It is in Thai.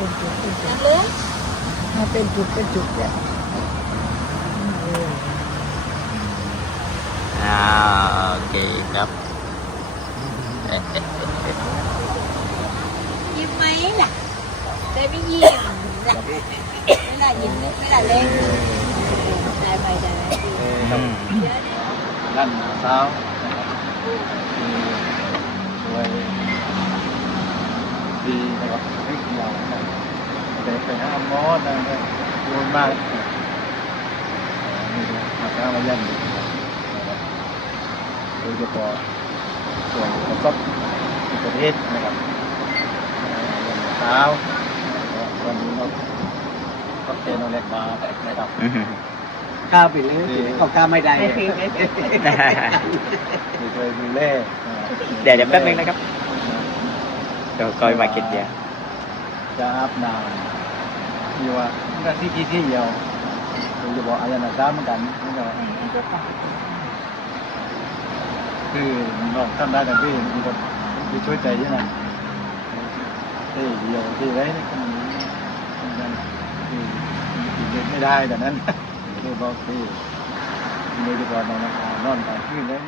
เป็นจุดเป็นจุนั่ดงเลยมาเป็นจุดเป็นจุดเนี่ยเอออ่าโอเคครับยิ้มไหมล่ะได้ไม่ยิ้มไม่ได้ยิ้มไม่ได้เล่นได้ไปได้ไปเอออืมเยอะเลยด้านเช้านะครับที่ช่วยดีนะครับให้เราเด็ก ไปห้ามมอสนะโยนมากนี่มาข้ามายันนะครับโดยเฉพาะส่วนประกอบในประเทศนะครับเช้าวันนี้เราก็เทนเอาเล็กมานะครับข้าวไปเลยก็ข้าวไม่ได้ดูช่วยดูแลเดี๋ยวเดี๋ยวแป๊บนึงนะครับเดี๋ยวคอยมาคิดเดียวจะอาบน้ำ ที่ว่าก็ที่ที่ที่เดียวโดยเฉพาะอายนาซาเหมือนกันนี่ก็คือน้องทำได้แต่พี่มีคนมีช่วยใจยอะนะที่เดียวที่ไรนี่ก็มันไม่ได้แต่นั้นคือบอกที่โดยเฉพาะน้องนอนกลางคืนเลย